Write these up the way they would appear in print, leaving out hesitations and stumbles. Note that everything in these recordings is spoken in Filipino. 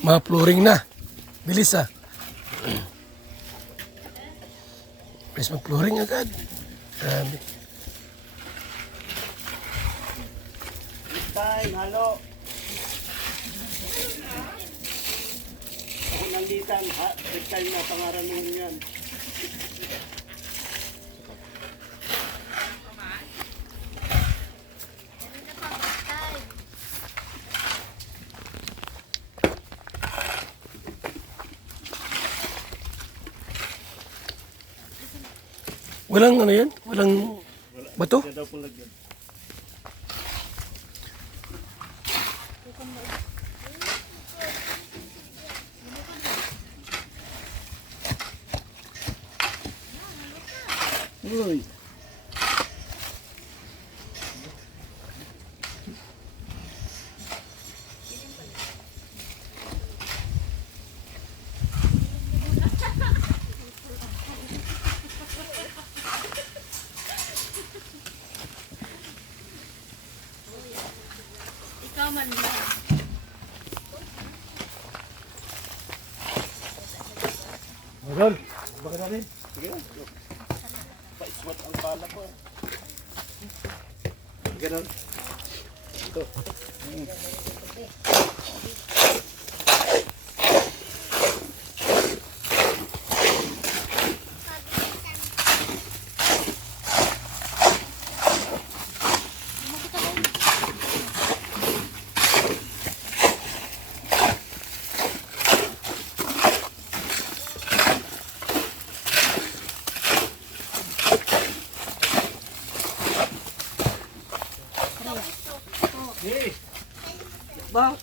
Mga flooring na. Bilis ah. Bilis mag-flooring agad. Grabe. Time, halo. Ako nanditan, ha? Big time na, pangaran mo yan. Walang ano yan? Walang bato? Kaya daw pong lagyan. Uy. Ikaw man lang. Magol. Bakit natin? Sige. Pa-iswat ang pala ko. Ganon. Ito. Hey! Bak!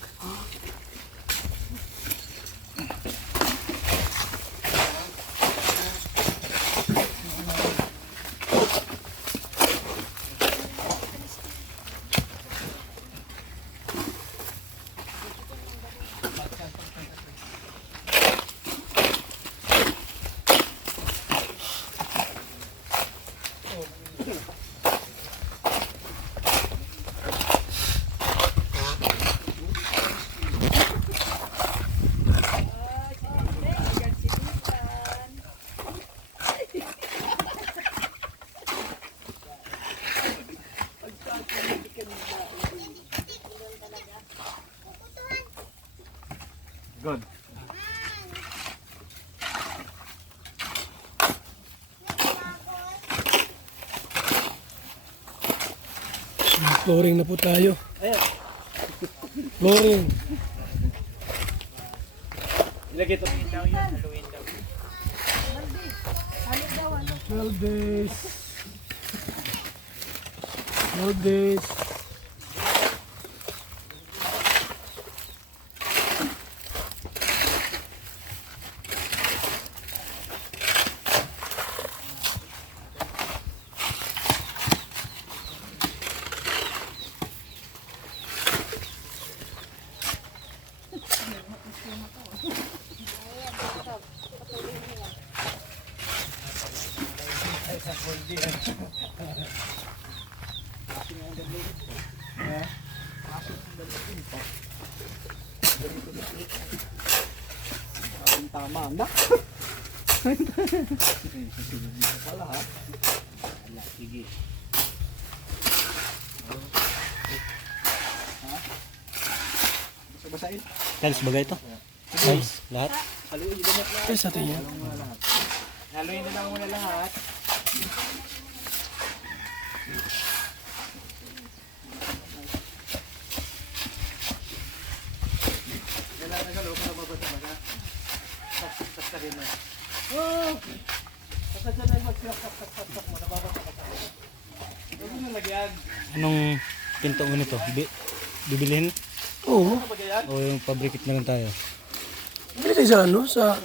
Good. Flooring na po tayo. Ayan. Flooring. Ilagay ito. Halloween daw. 12 days. 12 days. Tama na. Wala ha. Wala, sige. Basahin. Tiles bagay ito? Tiles, lahat? Haluin nyo lahat lahat. Ay, sa atin yan. Haluin na lang muna lahat. Wala na galo, para mabasa ba na? Tas ka rin na. Oh! Tapos dyan ay mag-sak mo, nababasa ka sa akin. Huwag mo nalagyan. Anong pinto mo nito? Bibilihin? Oo. Ano ba ganyan? O yung pabrikit na lang tayo? Bili tayo sa ano? Sa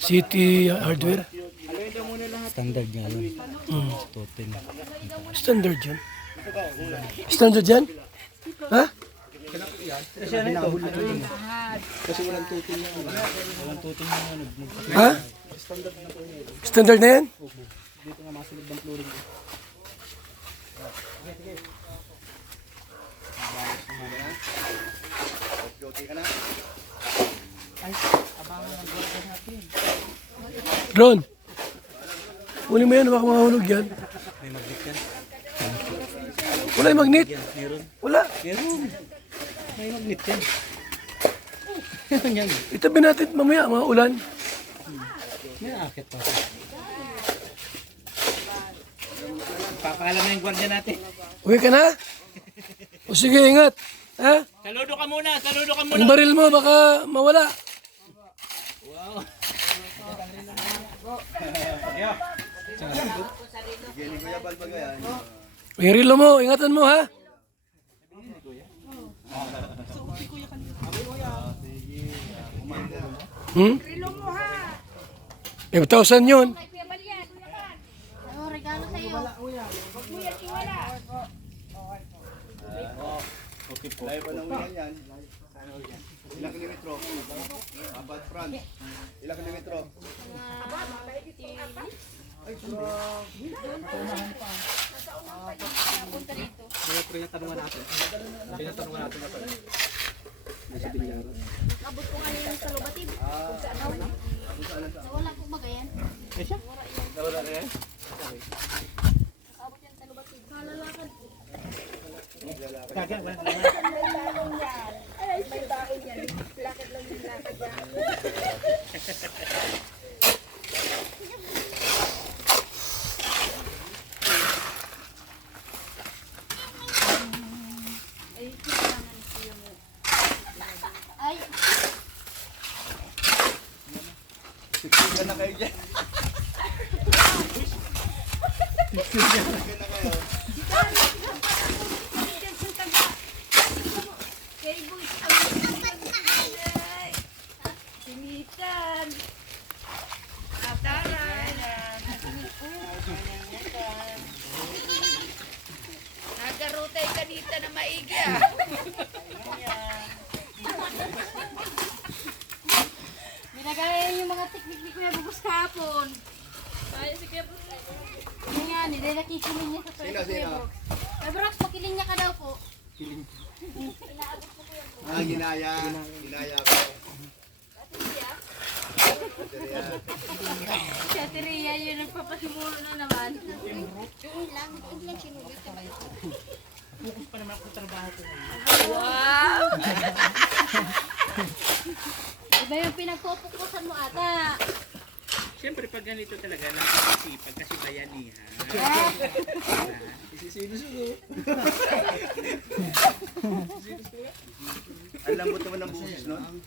City Hardware. Haluin daw muna lahat. Standard nga yun. Toten. Standard yan. Standard yan? Ha? Kasi ano ito? Kasi walang tutin na. Walang toten yung ano. Ha? Standard na yan? Dito nga masulog ng flooring. Okay ka na? Drone. Kunin mo yan, baka mahulog yan. May magnet yan. Wala yung magnet. Meron. Wala. Meron. May magnet yan. Meron yan. Itabi natin mamaya, mga ulan. May akit pa. Papaalam na yung gwardiya natin. Uwi ka na? O sige, ingat. Ha? Saludo ka muna, saludo ka muna. Ang baril mo, baka mawala. Sige ni Kuya Bal pag yan. Yung relo mo, ingatan mo, ha? Hmm? Eh, 1,000 yun. Ano regalo sa'yo? Layo pa ng uyan yan. Ilang kilometro? Apat front. Ilang kilometro? Abot ko kanina sa lubatid. Kung saan ako. Nawala po ba ganyan? Nawala na yan? Abot yan sa lubatid. Kalalakad. May baon yan. Lakad lang yung lakad yan. Ay, Siksikan na kayo dyan. Siksikan na kayo. kay boy. Sinitan. Ataran. Nagarutay ka dito na maigi ah. Binagaya yung mga teknik ni Kuya Bugos kahapon. Ay, sige po. Yun nga, nilakikiling niya sa Sino, Kuya sino? Bugos. Kuya Bugos, pakiling niya ka daw po. Ginaya. Ginaya ko. Siya Teria yun nagpapasimuro na naman. Yun lang, hindi lang sinugit ka ba? Wow! Iba yung pinagpupukusan mo ata. Siyempre, pag ganito talaga, nakakasipag kasi bayanihan. Ang lambot naman ng buhos nun.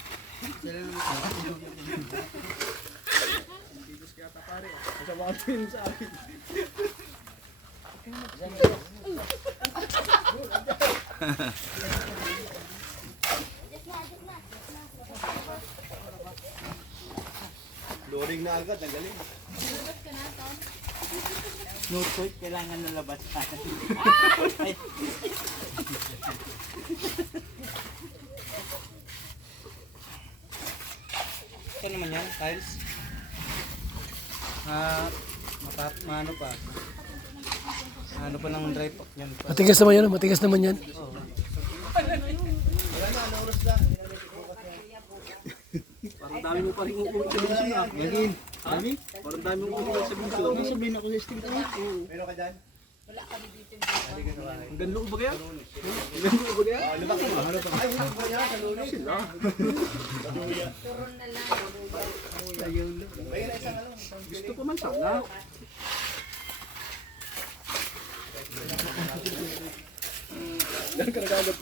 Loring na agad, ang galing. No choice, kailangan na labas pa. Ito naman yan, tiles. Maano pa. Ano pa ng dry pack yan pa. Matigas naman yan, matigas naman yan. Parang dami mo pa rin uuwi sa bunso na. Gagin. Dami? Parang dami mo uuwi sa bunso. Sabihin ako sa street. Meron ka dyan? Ang ganlo ba kaya? Ang ganlo ba kaya? Lubak mo. Ay, lubak mo yan sa lunes. Sila. Gusto ko man sana. Yan ka nagagap.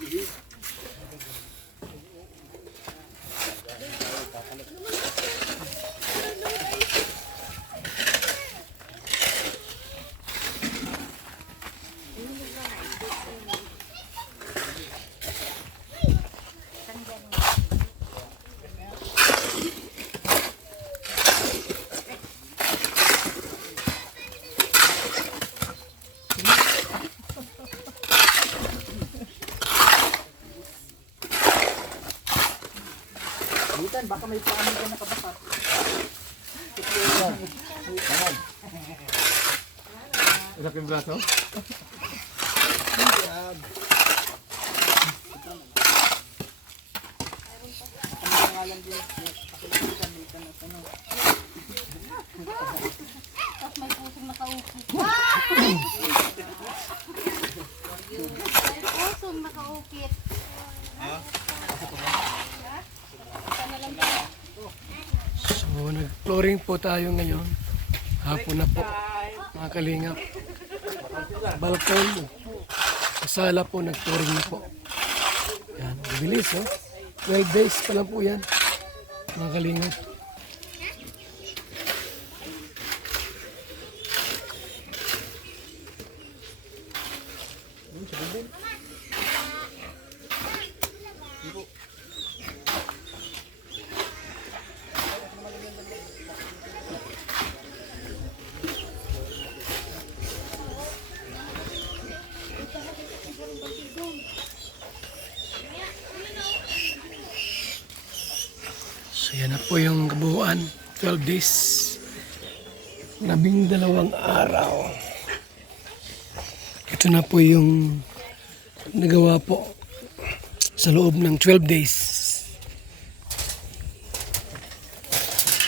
Butan, baka may paano ka nakabakat. Isak yung braso? pangalan din. Pakilitan dito na ito. Tapos may pusong nakaukit. May pusong nakaukit. So, nag-flooring po tayo ngayon. Hapon na po, mga kalingap. Balkon, sa sala po, nag-flooring na po. Yan, bilis, oh. 12 days pa lang po yan, mga kalingap. So yan na po yung kabuuan, 12 days, 12 araw. Ito na po yung nagawa po sa loob ng 12 days.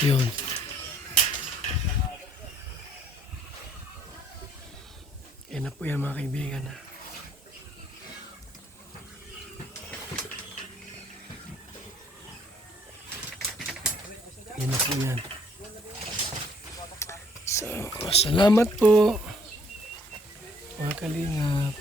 Yun. Yan na po yan mga kaibigan na. Yan na po yan. So, salamat po mga kalingap.